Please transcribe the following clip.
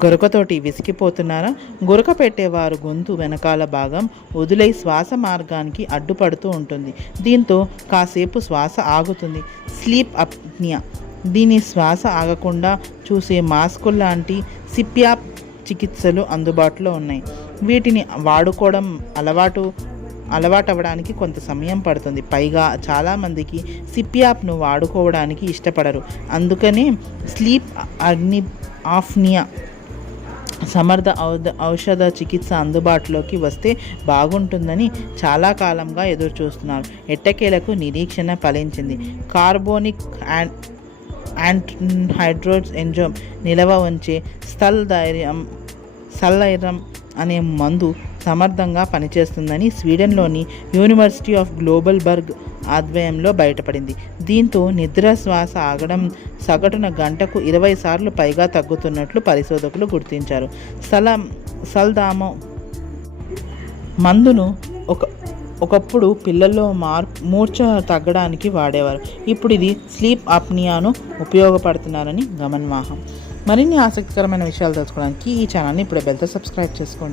గురకతోటి విసిగిపోతున్నారా? గురక పెట్టేవారు గొంతు వెనకాల భాగం వదులై శ్వాస మార్గానికి అడ్డుపడుతూ ఉంటుంది. దీంతో కాసేపు శ్వాస ఆగుతుంది. Sleep apnea. దీని శ్వాస ఆగకుండా చూసే మాస్కుల్ లాంటి సిప్యాప్ చికిత్సలు అందుబాటులో ఉన్నాయి. వీటిని వాడుకోవడం అలవాటవడానికి కొంత సమయం పడుతుంది. పైగా చాలామందికి సిప్యాప్ను వాడుకోవడానికి ఇష్టపడరు. అందుకనే స్లీప్ ఆప్నియా సమర్థ ఔషధ చికిత్స అందుబాటులోకి వస్తే బాగుంటుందని చాలా కాలంగా ఎదురుచూస్తున్నారు. ఎట్టకేలకు నిరీక్షణ ఫలించింది. కార్బోనిక్ యాంహైడ్రోజ్ ఎంజైమ్ నిల్వ ఉంచే సల్ఐరమ్ అనే మందు సమర్థంగా పనిచేస్తుందని స్వీడన్లోని యూనివర్సిటీ ఆఫ్ గ్లోబల్ బర్గ్ ఆధ్వర్యంలో బయటపడింది. దీంతో నిద్ర శ్వాస ఆగడం సగటున గంటకు 20 సార్లు పైగా తగ్గుతున్నట్లు పరిశోధకులు గుర్తించారు. సల్దామో మందును ఒకప్పుడు పిల్లల్లో మూర్ఛ తగ్గడానికి వాడేవారు. ఇప్పుడు ఇది స్లీప్ అప్నియాను ఉపయోగపడుతున్నారని గమనార్హం. మరిన్ని ఆసక్తికరమైన విషయాలు తెలుసుకోవడానికి ఈ ఛానల్ని ఇప్పుడే బెల్తో సబ్స్క్రైబ్ చేసుకోండి.